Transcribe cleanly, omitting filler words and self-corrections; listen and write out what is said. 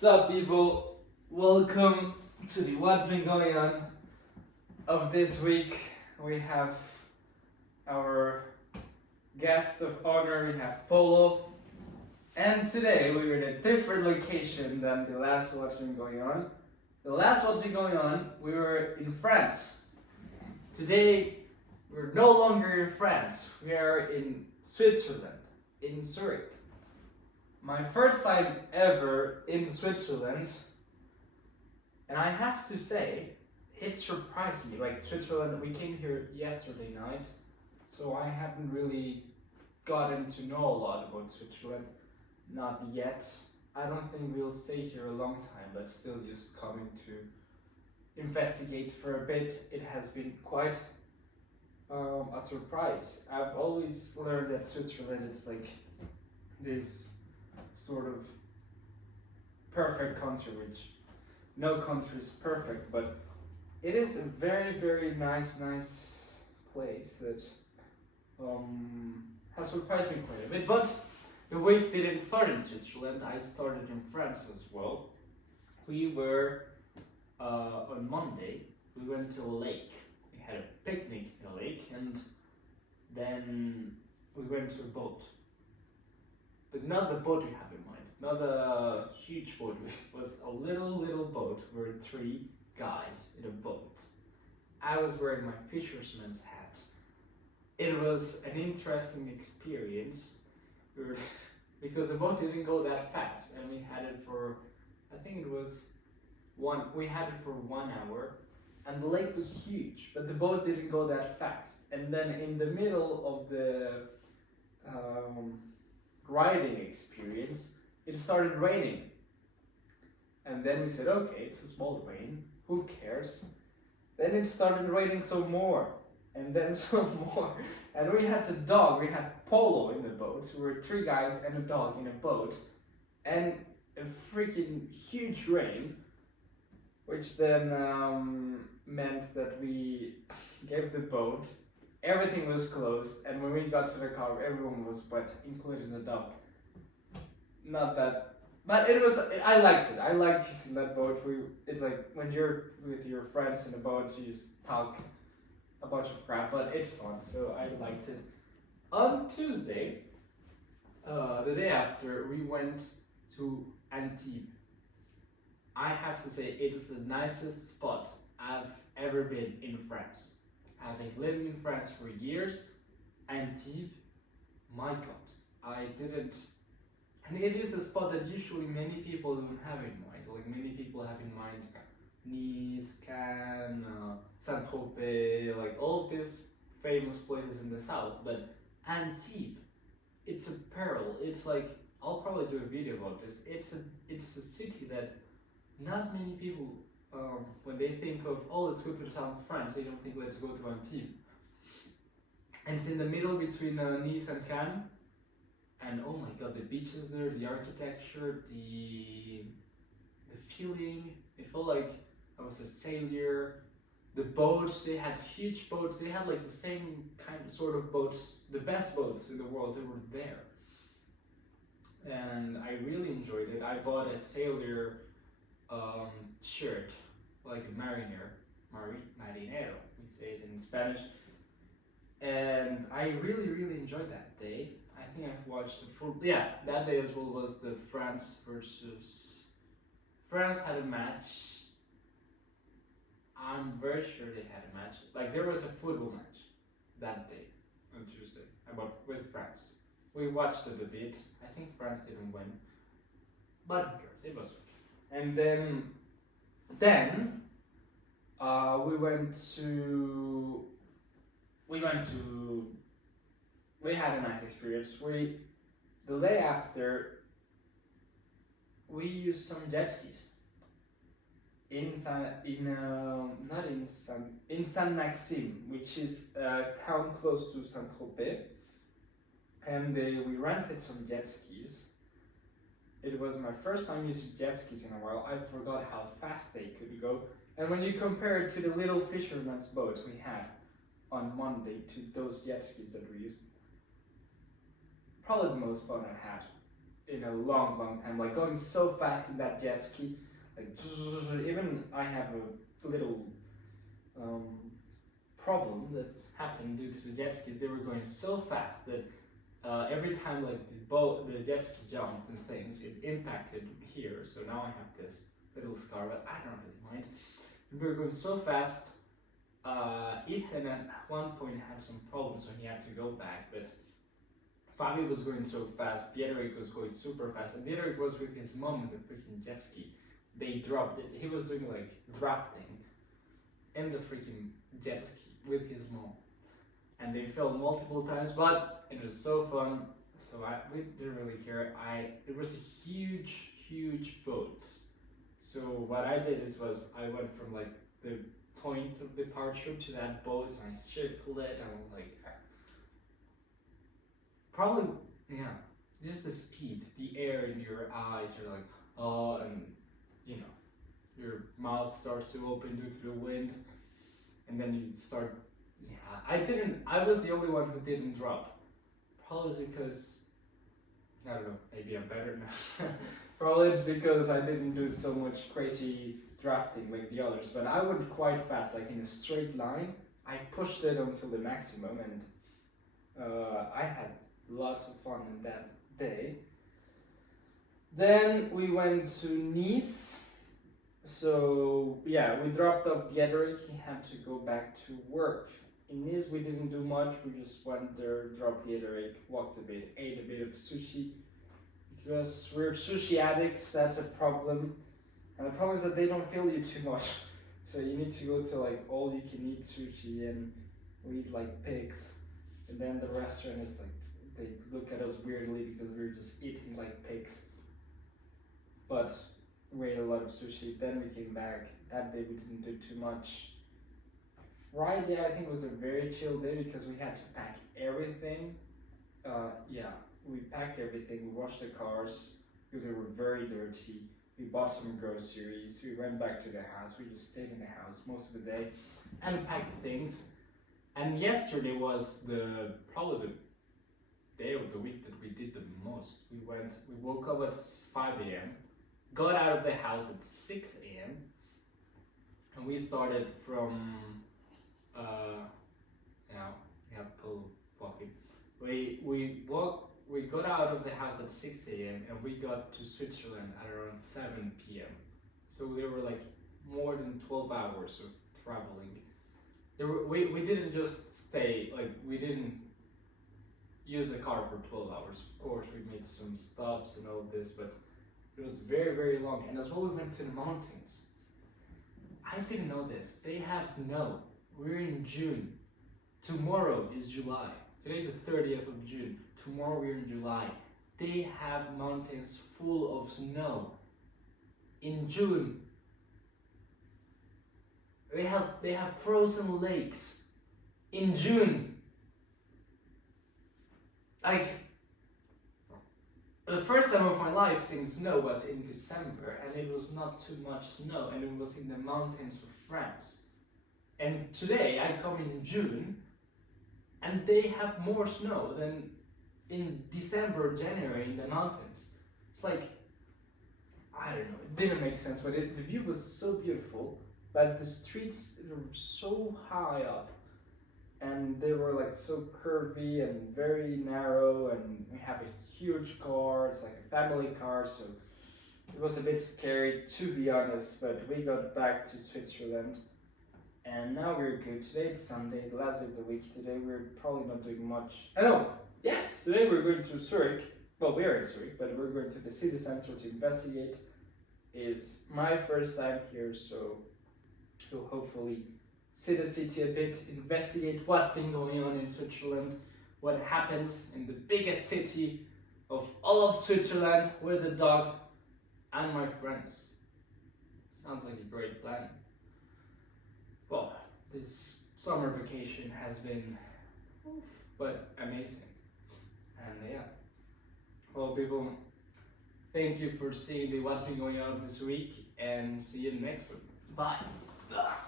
What's up, people? Welcome to the What's Been Going On of this week. We have our guest of honor, we have Polo. And today we're in a different location than the last What's Been Going On. The last What's Been Going On, we were in France. Today, we're no longer in France. We are in Switzerland, in Zurich. My first time ever in Switzerland, and I have to say, it surprised me. Like Switzerland, we came here yesterday night, so I haven't really gotten to know a lot about Switzerland. Not yet. I don't think we'll stay here a long time, but still just coming to investigate for a bit. It has been quite a surprise. I've always learned that Switzerland is like this sort of perfect country, which no country is perfect, but it is a very, very nice place that has surprised me quite a bit. But the week didn't start in Switzerland, I started in France as well. We were, on Monday, we went to a lake. We had a picnic in a lake, and then we went to a boat. But not the boat you have in mind, not a huge boat. It was a little boat. We were 3 guys in a boat. I was wearing my fisherman's hat. It was an interesting experience. Because the boat didn't go that fast, and we had it for, I think it was we had it for 1 hour, and the lake was huge, but the boat didn't go that fast. And then in the middle of the riding experience, it started raining. And then we said, okay, it's a small rain, who cares? Then it started raining some more, and then some more. And we had the dog, we had Polo in the boat. We were 3 guys and a dog in a boat. And a freaking huge rain, which then meant that we gave the boat. Everything was closed, and when we got to the car, everyone was wet, including the dog. Not that, but it was. I liked it. I liked just in that boat. It's like when you're with your friends in a boat, you just talk a bunch of crap, but it's fun. So I liked it. On Tuesday, the day after, we went to Antibes. I have to say, it is the nicest spot I've ever been in France. Having lived in France for years, Antibes, my God, I didn't. And it is a spot that usually many people don't have in mind. Like many people have in mind Nice, Cannes, Saint-Tropez, like all of these famous places in the south. But Antibes, it's a pearl. It's like, I'll probably do a video about this. It's a city that not many people, when they think of, oh, let's go to the south of France, they don't think let's go to Antibes. And it's in the middle between Nice and Cannes. And oh my God, the beaches there, the architecture, the feeling. It felt like I was a sailor. The boats, they had huge boats. They had like the same sort of boats, the best boats in the world. They were there. And I really enjoyed it. I bought a sailor shirt, like a marinero, we say it in Spanish. And I really enjoyed that day. I think I've watched the full, that day as well was the France had a match. I'm very sure they had a match. Like there was a football match that day on Tuesday with France. We watched it a bit. I think France didn't win, but who cares? It was okay. And then we had a nice experience. The day after, we used some jet skis in Saint-Maxime, which is a town close to Saint-Tropez, and we rented some jet skis. It was my first time using jet skis in a while. I forgot how fast they could go, and when you compare it to the little fisherman's boat we had on Monday to those jet skis that we used, probably the most fun I had. in a long time, like going so fast in that jet ski, like even I have a little problem that happened due to the jet skis. They were going so fast that every time like the jet ski jumped and things, it impacted here. So now I have this little scar, but I don't really mind. We were going so fast. Ethan at one point had some problems, so he had to go back. But Fabi was going so fast. Diederik was going super fast, and Diederik was with his mom in the freaking jet ski. They dropped it. He was doing like drafting in the freaking jet ski with his mom, and they fell multiple times. But it was so fun. So we didn't really care. It was a huge boat. So what I did was I went from like the point of departure to that boat, and I circled it, and I was like, probably, yeah, just the speed, the air in your eyes, you're like, oh, and you know, your mouth starts to open due to the wind, and then you start, yeah, I was the only one who didn't drop, probably because, I don't know, maybe I'm better now. Probably it's because I didn't do so much crazy drafting like the others, but I went quite fast, like in a straight line. I pushed it until the maximum, and I had lots of fun in that day. Then we went to Nice. So yeah, we dropped off Diederik. He had to go back to work. In Nice we didn't do much. We just went there, dropped Diederik, walked a bit, ate a bit of sushi. Because we're sushi addicts, that's a problem. And the problem is that they don't fill you too much. So you need to go to like all you can eat sushi, and we eat like pigs. And then the restaurant is like, they look at us weirdly because we're just eating like pigs. But we ate a lot of sushi. Then we came back. That day we didn't do too much. Friday I think was a very chill day because we had to pack everything. We packed everything. We washed the cars because they were very dirty. We bought some groceries. We went back to the house. We just stayed in the house most of the day and packed things. And yesterday was probably the day of the week that we did the most. We woke up at 5 a.m., got out of the house at 6 a.m., and we started from, we have people walking. We got out of the house at 6 a.m. and we got to Switzerland at around 7 p.m. So there were like more than 12 hours of traveling. We didn't just stay, like we didn't use a car for 12 hours. Of course, we made some stops and all this, but it was very, very long. And as well, we went to the mountains. I didn't know this. They have snow. We're in June. Tomorrow is July. Today's the 30th of June. Tomorrow we're in July. They have mountains full of snow. In June, they have frozen lakes. In June. Like, the first time of my life seeing snow was in December, and it was not too much snow, and it was in the mountains of France. And today I come in June, and they have more snow than in December, January in the mountains. It's like, I don't know, it didn't make sense, but the view was so beautiful, but the streets were so high up, and they were like so curvy and very narrow, and we have a huge car, it's like a family car, so it was a bit scary to be honest, but we got back to Switzerland. And now we're good. Today it's Sunday, the last day of the week. Today we're probably not doing much. Yes, today we're going to Zurich. Well, we're in Zurich, but we're going to the city center to investigate. It's my first time here, so we'll hopefully see the city a bit, investigate what's been going on in Switzerland, what happens in the biggest city of all of Switzerland with the dog and my friends. Sounds like a great plan. Well, this summer vacation has been amazing. And yeah. Well, people, thank you for seeing what's been going on this week, and see you in the next one. Bye.